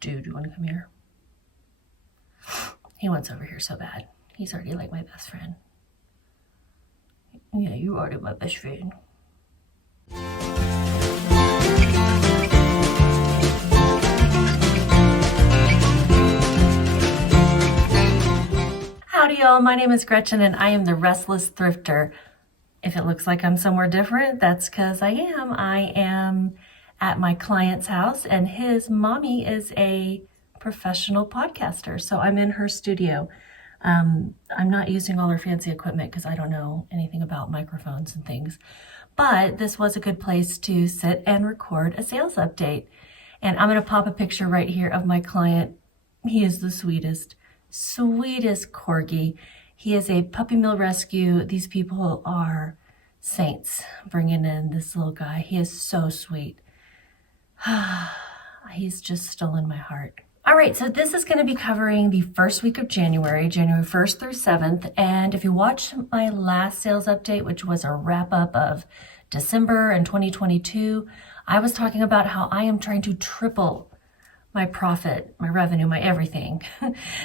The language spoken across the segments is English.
Dude, you want to come here? He wants over here so bad. He's already like my best friend. Yeah, you're already my best friend. Howdy y'all, my name is Gretchen and I am the Restless Thrifter. If it looks like I'm somewhere different, that's because I am. I am at my client's house and his mommy is a professional podcaster. So I'm in her studio. I'm not using all her fancy equipment because I don't know anything about microphones and things. But this was a good place to sit and record a sales update. And I'm going to pop a picture right here of my client. He is the sweetest corgi. He is a puppy mill rescue. These people are saints bringing in this little guy. He is so sweet. He's just stolen my heart. All right, so this is going to be covering the first week of January 1st through 7th. And if you watched my last sales update, which was a wrap up of December and 2022, I was talking about how I am trying to triple my profit, my revenue, my everything,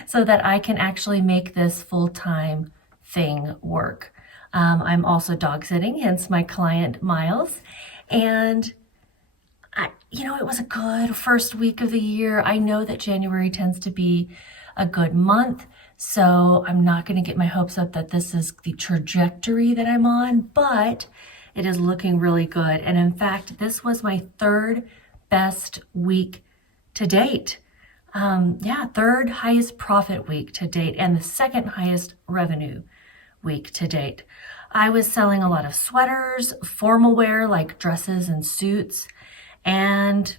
so that I can actually make this full-time thing work. I'm also dog sitting, hence my client Miles. And it was a good first week of the year. I know that January tends to be a good month, so I'm not going to get my hopes up that this is the trajectory that I'm on, but it is looking really good. And in fact, this was my third best week to date. Third highest profit week to date and the second highest revenue week to date. I was selling a lot of sweaters, formal wear like dresses and suits, and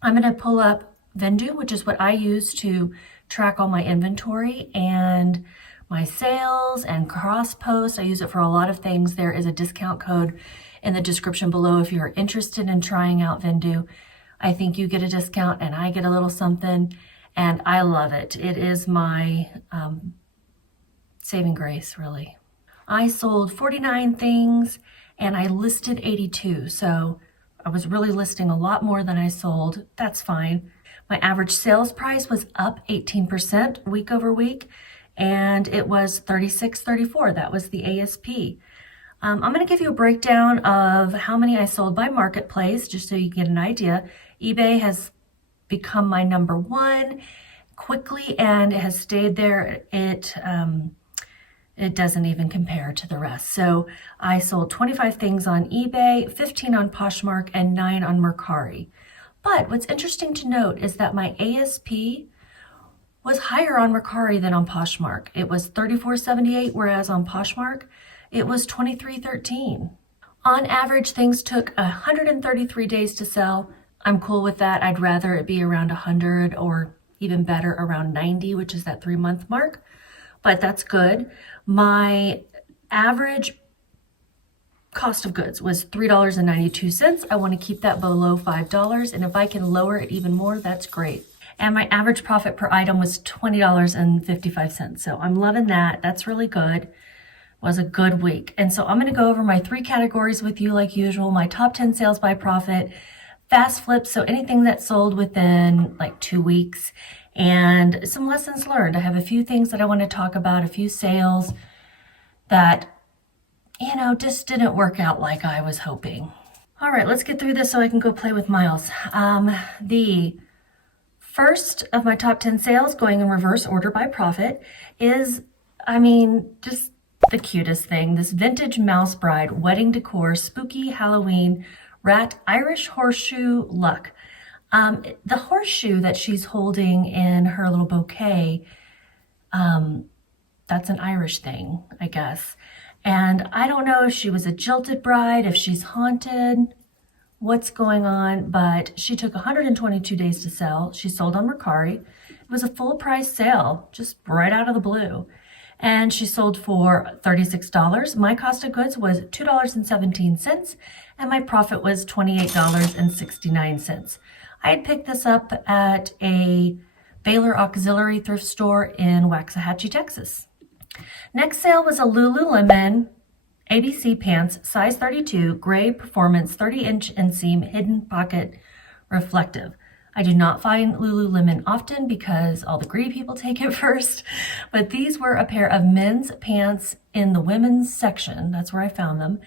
I'm going to pull up Vendoo, which is what I use to track all my inventory and my sales and cross post. I use it for a lot of things. There is a discount code in the description below if you're interested in trying out Vendoo. I think you get a discount and I get a little something, and I love it. It is my saving grace, really. I sold 49 things and I listed 82. So I was really listing a lot more than I sold. That's fine. My average sales price was up 18% week over week, and it was $36.34. That was the ASP. I'm going to give you a breakdown of how many I sold by marketplace, just so you get an idea. eBay has become my number one quickly, and it has stayed there. It doesn't even compare to the rest. So I sold 25 things on eBay, 15 on Poshmark, and 9 on Mercari. But what's interesting to note is that my ASP was higher on Mercari than on Poshmark. It was $34.78, whereas on Poshmark, it was $23.13. On average, things took 133 days to sell. I'm cool with that. I'd rather it be around 100 or even better around 90, which is that 3-month mark, but that's good. My average cost of goods was $3.92. I want to keep that below $5, and if I can lower it even more, that's great. And my average profit per item was $20.55. So I'm loving that. That's really good. Was a good week. And so I'm going to go over my 3 categories with you like usual. My top 10 sales by profit, fast flips, so anything that sold within like 2 weeks, and some lessons learned. I have a few things that I want to talk about, a few sales that, just didn't work out like I was hoping. All right, let's get through this so I can go play with Miles. The first of my top 10 sales, going in reverse order by profit, is, just the cutest thing. This vintage mouse bride wedding decor, spooky Halloween rat Irish horseshoe luck. The horseshoe that she's holding in her little bouquet, that's an Irish thing, I guess. And I don't know if she was a jilted bride, if she's haunted, what's going on, but she took 122 days to sell. She sold on Mercari. It was a full price sale, just right out of the blue. And she sold for $36. My cost of goods was $2.17, and my profit was $28.69. I had picked this up at a Baylor Auxiliary thrift store in Waxahachie, Texas. Next sale was a Lululemon ABC pants, size 32, gray performance, 30-inch inseam, hidden pocket, reflective. I do not find Lululemon often because all the greedy people take it first, but these were a pair of men's pants in the women's section. That's where I found them.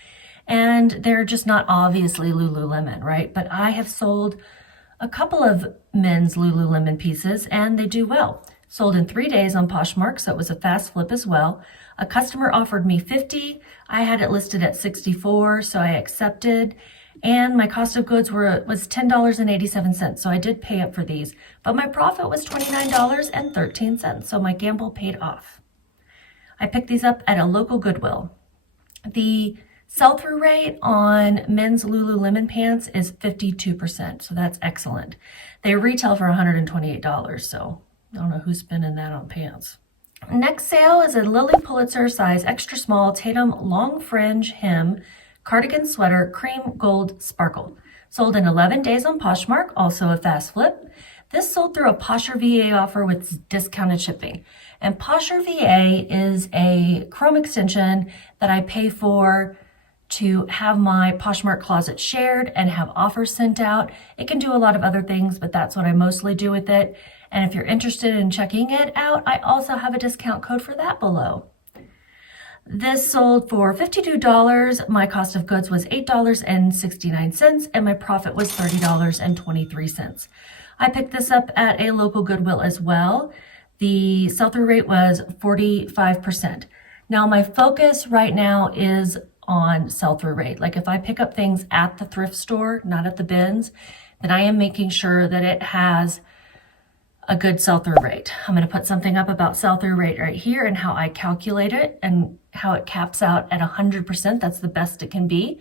And they're just not obviously Lululemon, right? But I have sold a couple of men's Lululemon pieces and they do well. Sold in 3 days on Poshmark, so it was a fast flip as well. A customer offered me $50. I had it listed at $64, so I accepted. And my cost of goods was $10.87, so I did pay up for these. But my profit was $29.13, so my gamble paid off. I picked these up at a local Goodwill. The sell-through rate on men's Lululemon pants is 52%, so that's excellent. They retail for $128, so I don't know who's spending that on pants. Next sale is a Lily Pulitzer size extra small Tatum long fringe hem cardigan sweater, cream gold sparkle. Sold in 11 days on Poshmark, also a fast flip. This sold through a Posher VA offer with discounted shipping. And Posher VA is a Chrome extension that I pay for to have my Poshmark closet shared and have offers sent out. It can do a lot of other things, but that's what I mostly do with it. And if you're interested in checking it out, I also have a discount code for that below. This sold for $52. My cost of goods was $8.69, and my profit was $30.23. I picked this up at a local Goodwill as well. The sell-through rate was 45%. Now, my focus right now is on sell-through rate. Like if I pick up things at the thrift store, not at the bins, then I am making sure that it has a good sell-through rate. I'm going to put something up about sell-through rate right here and how I calculate it and how it caps out at 100%. That's the best it can be.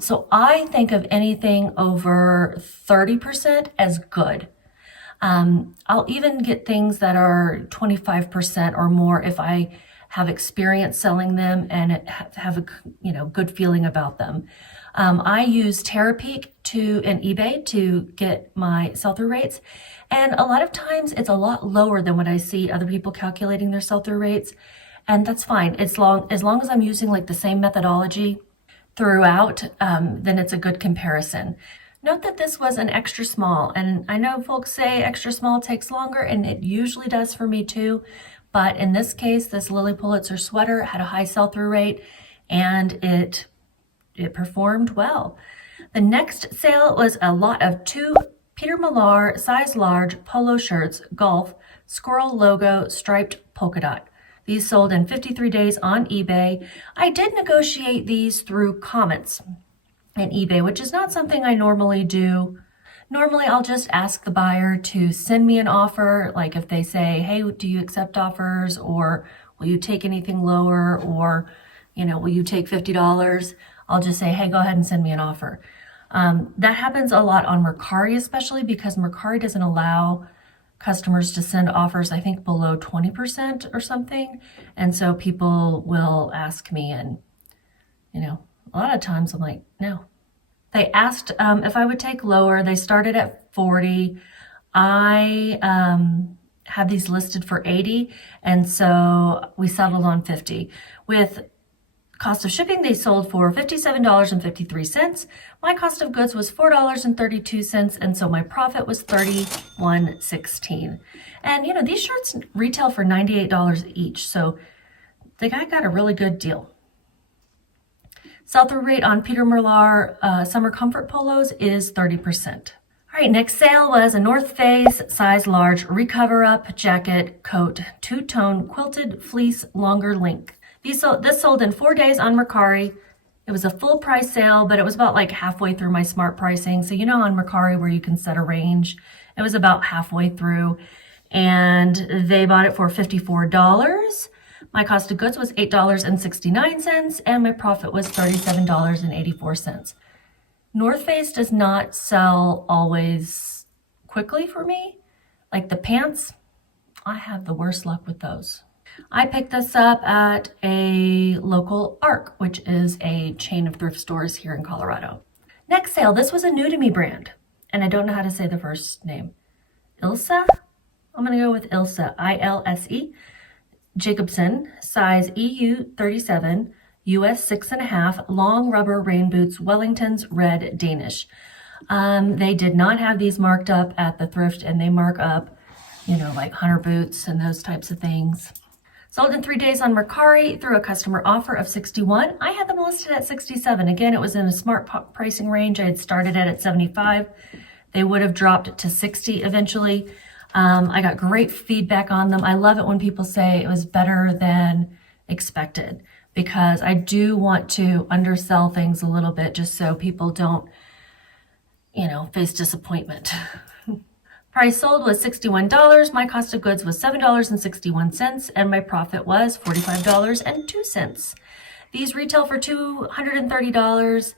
So I think of anything over 30% as good. I'll even get things that are 25% or more if I have experience selling them and have a good feeling about them. I use Terapeak and eBay to get my sell-through rates. And a lot of times it's a lot lower than what I see other people calculating their sell-through rates. And that's fine. As long as I'm using like the same methodology throughout, then it's a good comparison. Note that this was an extra small, and I know folks say extra small takes longer, and it usually does for me too. But in this case, this Lily Pulitzer sweater had a high sell-through rate, and it performed well. The next sale was a lot of 2 Peter Millar size large polo shirts, golf, squirrel logo, striped polka dot. These sold in 53 days on eBay. I did negotiate these through comments in eBay, which is not something I normally do. Normally, I'll just ask the buyer to send me an offer, like if they say, hey, do you accept offers, or will you take anything lower, or, will you take $50? I'll just say, hey, go ahead and send me an offer. That happens a lot on Mercari, especially because Mercari doesn't allow customers to send offers, I think, below 20% or something. And so people will ask me, and, a lot of times I'm like, no. They asked if I would take lower. They started at 40. I had these listed for 80, and so we settled on 50. With cost of shipping, they sold for $57.53. My cost of goods was $4.32, and so my profit was $31.16. And these shirts retail for $98 each, so the guy got a really good deal. Sell-through rate on Peter Millar summer comfort polos is 30%. All right, next sale was a North Face size large recover up jacket coat, 2-tone quilted fleece longer length. This sold in 4 days on Mercari. It was a full price sale, but it was about like halfway through my smart pricing. So on Mercari where you can set a range, it was about halfway through, and they bought it for $54. My cost of goods was $8.69, and my profit was $37.84. North Face does not sell always quickly for me. Like the pants, I have the worst luck with those. I picked this up at a local ARC, which is a chain of thrift stores here in Colorado. Next sale, this was a new to me brand, and I don't know how to say the first name. Ilse? I'm going to go with Ilse, I-L-S-E. Jacobson, size EU 37, US 6.5, long rubber rain boots, Wellingtons, red Danish. They did not have these marked up at the thrift, and they mark up, you know, like hunter boots and those types of things. Sold in 3 days on Mercari through a customer offer of 61. I had them listed at 67. Again, it was in a smart pricing range. I had started at 75. They would have dropped to 60 eventually. I got great feedback on them. I love it when people say it was better than expected, because I do want to undersell things a little bit just so people don't, you know, face disappointment. Price sold was $61. My cost of goods was $7.61, and my profit was $45.02. These retail for $230,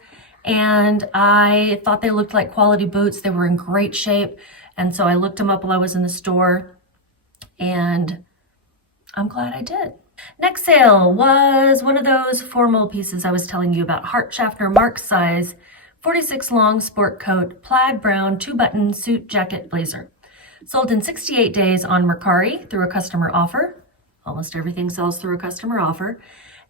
and I thought they looked like quality boots. They were in great shape, and so I looked them up while I was in the store, and I'm glad I did. Next sale was one of those formal pieces I was telling you about. Hart Schaffner Mark size 46 long sport coat, plaid brown, 2-button suit jacket blazer. Sold in 68 days on Mercari through a customer offer. Almost everything sells through a customer offer.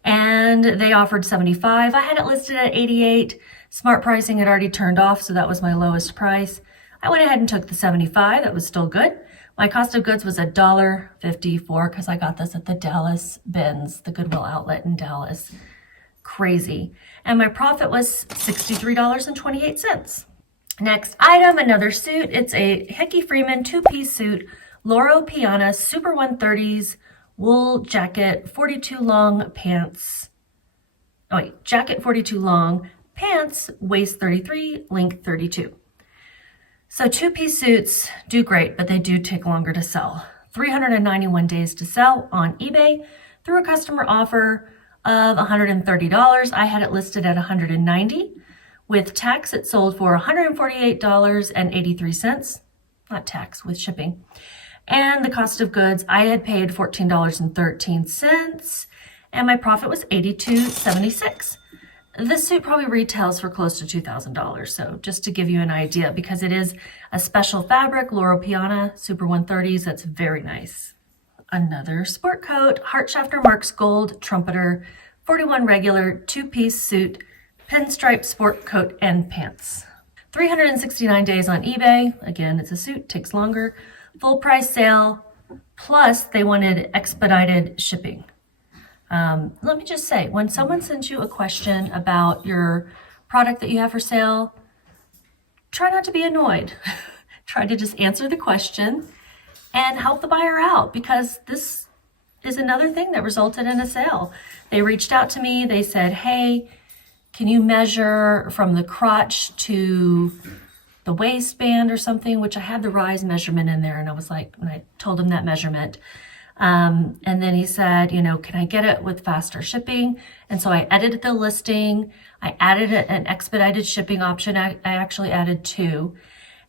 And they offered 75. I had it listed at 88. Smart pricing had already turned off, so that was my lowest price. I went ahead and took the 75. That was still good. My cost of goods was $1.54 because I got this at the Dallas Bins, the Goodwill outlet in Dallas. Crazy. And my profit was $63.28. Next item, another suit. It's a Hickey Freeman 2-piece suit, Loro Piana Super 130s, wool jacket, 42 long pants. Oh wait, jacket 42 long, pants, waist 33, length 32. So 2-piece suits do great, but they do take longer to sell. 391 days to sell on eBay through a customer offer of $130. I had it listed at $190. With tax, it sold for $148.83. Not tax, with shipping. And the cost of goods, I had paid $14.13, and my profit was $82.76. This suit probably retails for close to $2,000. So just to give you an idea, because it is a special fabric, Loro Piana Super 130s, that's very nice. Another sport coat, Hart Schaffner Marks Gold Trumpeter, 41 regular, 2-piece suit, pinstripe sport coat and pants. 369 days on eBay. Again, it's a suit, takes longer. Full price sale, plus they wanted expedited shipping. Let me just say, when someone sends you a question about your product that you have for sale, try not to be annoyed. Try to just answer the question and help the buyer out, because this is another thing that resulted in a sale. They reached out to me. They said, hey, can you measure from the crotch to the waistband or something, which I had the rise measurement in there. And I was like, when I told him that measurement, and then he said, you know, can I get it with faster shipping? And so I edited the listing. I added an expedited shipping option. I actually added 2,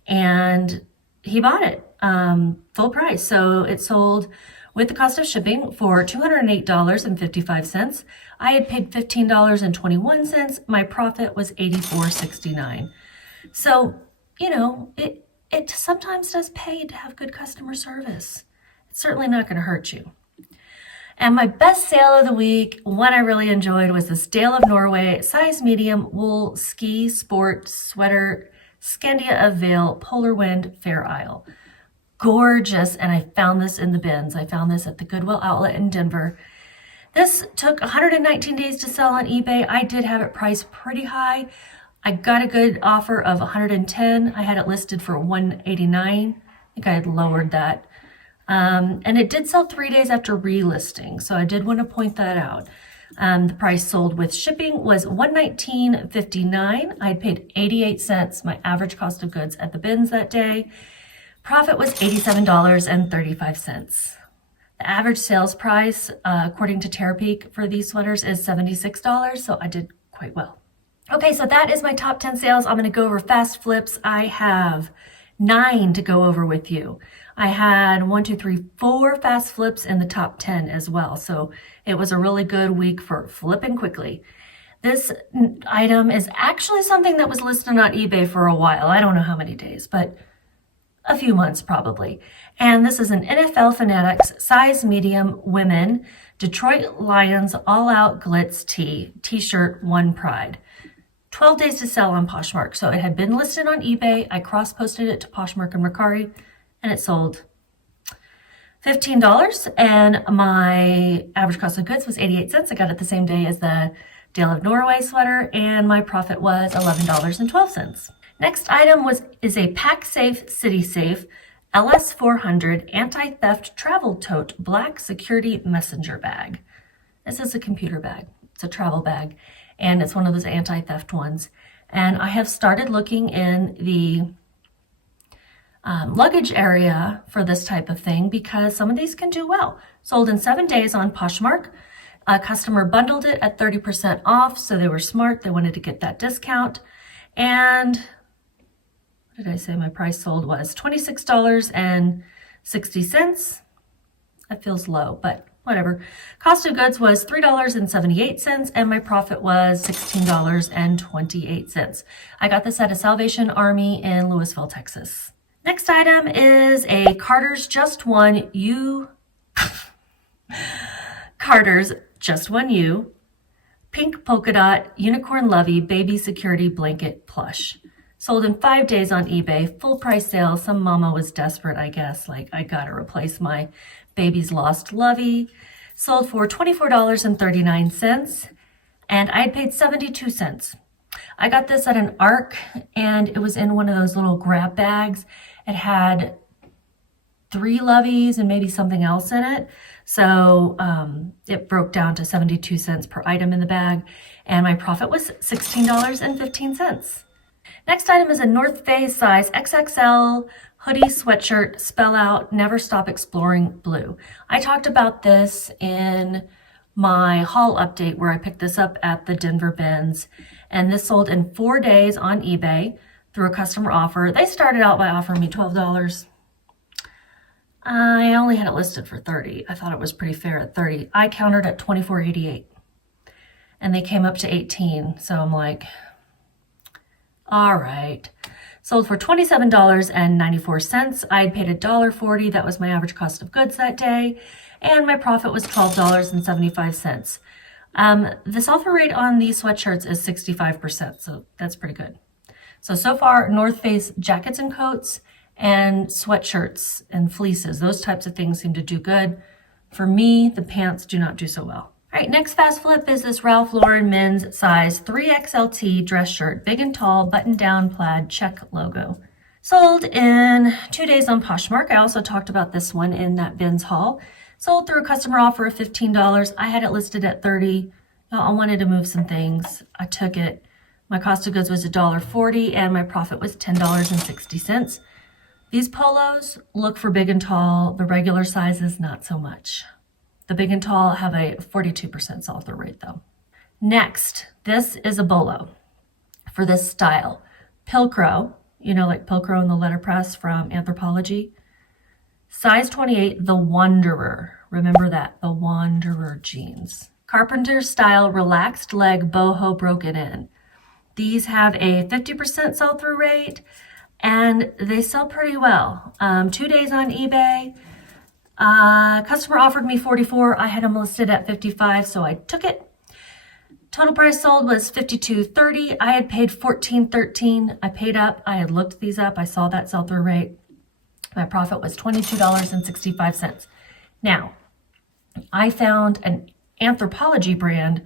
and he bought it full price. So it sold with the cost of shipping for $208.55. I had paid $15.21. My profit was $84.69. So, you know, it sometimes does pay to have good customer service. It's certainly not going to hurt you. And my best sale of the week, one I really enjoyed, was this Dale of Norway size medium wool ski sport sweater, Scandia of Vale, Polar Wind, Fair Isle. Gorgeous, and I found this in the bins. I found this at the Goodwill outlet in Denver. This took 119 days to sell on eBay. I did have it priced pretty high. I got a good offer of 110. I had it listed for 189. I think I had lowered that. And it did sell 3 days after relisting, so I did want to point that out. The price sold with shipping was $119.59. I had paid 88 cents, my average cost of goods at the bins that day. Profit was $87.35. The average sales price, according to Terapeak, for these sweaters is $76, so I did quite well. Okay, so that is my top 10 sales. I'm going to go over fast flips. I have 9 to go over with you. I had 4 fast flips in the top 10 as well. So it was a really good week for flipping quickly. This item is actually something that was listed on eBay for a while. I don't know how many days, but a few months probably. And this is an NFL Fanatics size medium women Detroit Lions all out glitz tee, t-shirt, One Pride. 12 days to sell on Poshmark. So it had been listed on eBay. I cross-posted it to Poshmark and Mercari, and it sold $15, and my average cost of goods was 88 cents. I got it the same day as the Dale of Norway sweater, and my profit was $11.12. Next item is a PacSafe City Safe LS400 Anti-Theft Travel Tote Black Security Messenger Bag. This is a computer bag. It's a travel bag, and it's one of those anti-theft ones. And I have started looking in the luggage area for this type of thing because some of these can do well. Sold in 7 days on Poshmark. A customer bundled it at 30% off, so they were smart. They wanted to get that discount. And what did I say my price sold was? $26.60. That feels low, but whatever. Cost of goods was $3.78, and my profit was $16.28. I got this at a Salvation Army in Louisville, Texas. Next item is a Carter's Just One You pink polka dot unicorn lovey baby security blanket plush. Sold in 5 days on eBay, full price sale. Some mama was desperate, I guess, like I gotta replace my baby's lost lovey. Sold for $24.39, and I had paid 72 cents. I got this at an ARC, and it was in one of those little grab bags. It had 3 loveys and maybe something else in it. So it broke down to 72 cents per item in the bag, and my profit was $16.15. Next item is a North Face size XXL hoodie sweatshirt, spell out Never Stop Exploring blue. I talked about this in my haul update where I picked this up at the Denver bins, and this sold in 4 days on eBay through a customer offer. They started out by offering me $12. I only had it listed for $30. I thought it was pretty fair at $30. I countered at $24.88, and they came up to $18. So I'm like, all right. Sold for $27.94. I had paid $1.40. That was my average cost of goods that day, and my profit was $12.75. The sell-through rate on these sweatshirts is 65%, so that's pretty good. So far, North Face jackets and coats and sweatshirts and fleeces, those types of things seem to do good. For me, the pants do not do so well. All right, next fast flip is this Ralph Lauren men's size 3XLT dress shirt, big and tall, button-down plaid check logo. Sold in 2 days on Poshmark. I also talked about this one in that bins haul. Sold through a customer offer of $15. I had it listed at $30. I wanted to move some things. I took it. My cost of goods was $1.40, and my profit was $10.60. These polos look for big and tall. The regular sizes, not so much. The big and tall have a 42% sell-through rate though. Next, this is a bolo for this style. Pilcrow, you know, like Pilcrow in the letterpress from Anthropologie. Size 28, the Wanderer. Remember that, the Wanderer jeans. Carpenter style relaxed leg boho broken in. These have a 50% sell-through rate, and they sell pretty well. 2 days on eBay. Customer offered me $44. I had them listed at $55, so I took it. Total price sold was $52.30. I had paid $14.13. I paid up. I had looked these up. I saw that sell-through rate. My profit was $22.65. Now, I found an Anthropologie brand,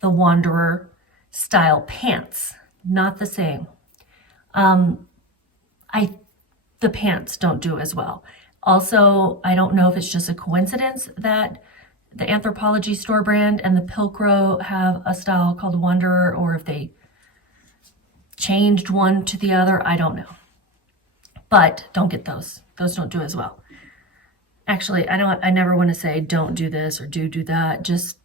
the Wanderer style pants. Not the same. The pants don't do as well. Also, I don't know if it's just a coincidence that the Anthropologie store brand and the Pilcrow have a style called Wanderer, or if they changed one to the other, I don't know. But don't get those. Those don't do as well. Actually, I never want to say don't do this or do that. Just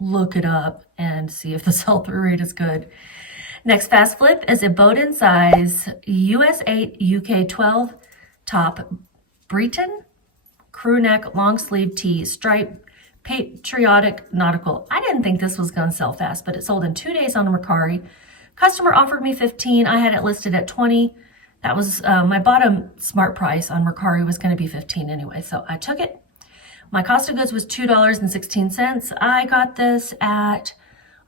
look it up and see if the sell-through rate is good. Next fast flip is a Bowden size US 8, UK 12 top Breton crew neck long sleeve tee stripe patriotic nautical. I didn't think this was going to sell fast, but it sold in 2 days on Mercari. Customer offered me $15. I had it listed at $20. That was my bottom smart price on Mercari was going to be $15 anyway, so I took it. My cost of goods was $2.16. I got this at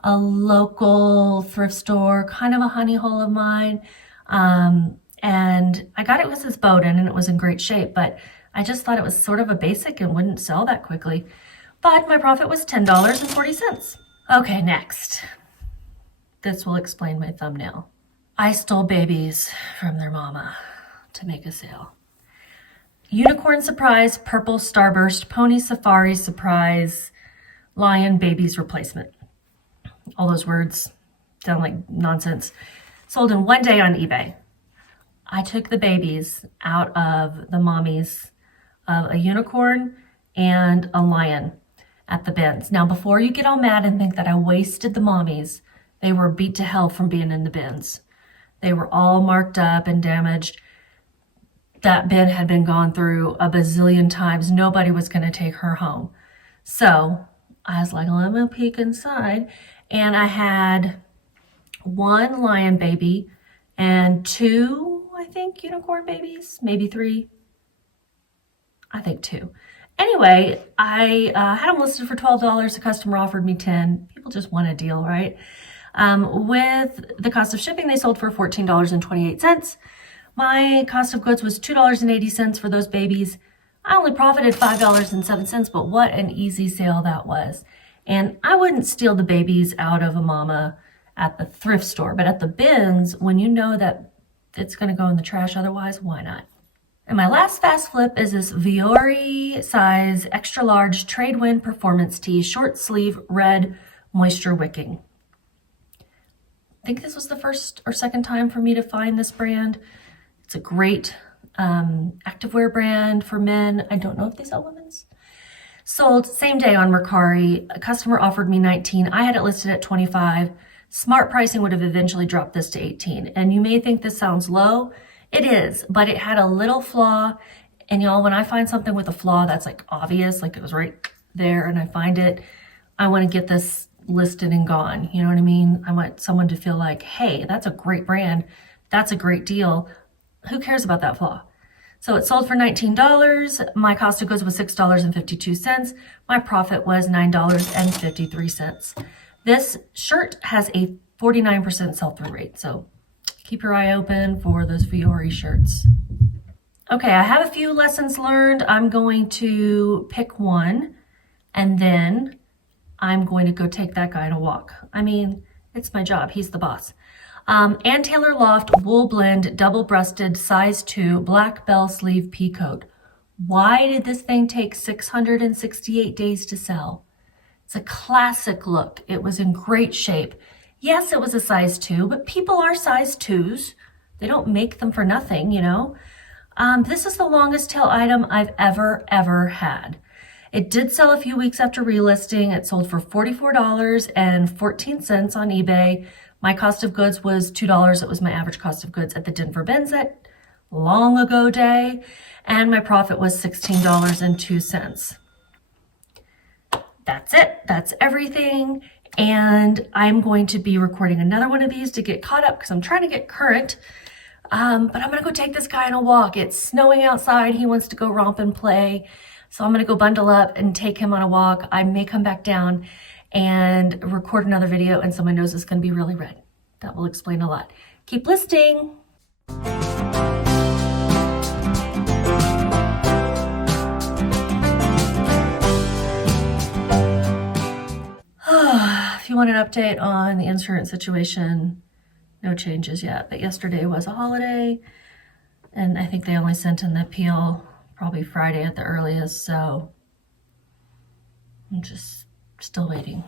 a local thrift store, kind of a honey hole of mine. And I got it with this Bowden and it was in great shape, but I just thought it was sort of a basic and wouldn't sell that quickly. But my profit was $10.40. Okay, next. This will explain my thumbnail. I stole babies from their mama to make a sale. Unicorn surprise, purple starburst, pony safari surprise, lion babies replacement. All those words sound like nonsense. Sold in one day on eBay. I took the babies out of the mommies of a unicorn and a lion at the bins. Now, before you get all mad and think that I wasted the mommies, they were beat to hell from being in the bins. They were all marked up and damaged. That bin had been gone through a bazillion times. Nobody was going to take her home. So I was like, let me peek inside. And I had one lion baby and two, I think, unicorn babies, maybe three. I think two. Anyway, I had them listed for $12. The customer offered me $10. People just want a deal, right? With the cost of shipping, they sold for $14.28. My cost of goods was $2.80 for those babies. I only profited $5.07, but what an easy sale that was. And I wouldn't steal the babies out of a mama at the thrift store, but at the bins, when you know that it's going to go in the trash otherwise, why not? And my last fast flip is this Viore size extra large Tradewind performance tee, short sleeve, red, moisture wicking. I think this was the first or second time for me to find this brand. It's a great activewear brand for men. I don't know if they sell women's. Sold same day on Mercari. A customer offered me 19. I had it listed at 25. Smart pricing would have eventually dropped this to 18. And you may think this sounds low. It is, but it had a little flaw. And y'all, when I find something with a flaw that's like obvious, like it was right there and I find it, I want to get this listed and gone. You know what I mean? I want someone to feel like, hey, that's a great brand. That's a great deal. Who cares about that flaw? So it sold for $19. My cost of goods was $6.52. My profit was $9.53. This shirt has a 49% sell-through rate. So keep your eye open for those Viore shirts. Okay, I have a few lessons learned. I'm going to pick one and then I'm going to go take that guy on a walk. I mean, it's my job. He's the boss. Ann Taylor Loft wool blend, double-breasted, size 2, black bell sleeve pea coat. Why did this thing take 668 days to sell? It's a classic look. It was in great shape. Yes, it was a size 2, but people are size 2s. They don't make them for nothing, you know. This is the longest tail item I've ever had. It did sell a few weeks after relisting. It sold for $44.14 on eBay. My cost of goods was $2. It was my average cost of goods at the Denver bins that long ago day. And my profit was $16.02. That's it. That's everything. And I'm going to be recording another one of these to get caught up because I'm trying to get current. But I'm going to go take this guy on a walk. It's snowing outside. He wants to go romp and play. So I'm going to go bundle up and take him on a walk. I may come back down and record another video and so my nose is going to be really red. That will explain a lot. Keep listening. If you want an update on the insurance situation, no changes yet. But yesterday was a holiday and I think they only sent in the appeal probably Friday at the earliest. So I'm just still waiting.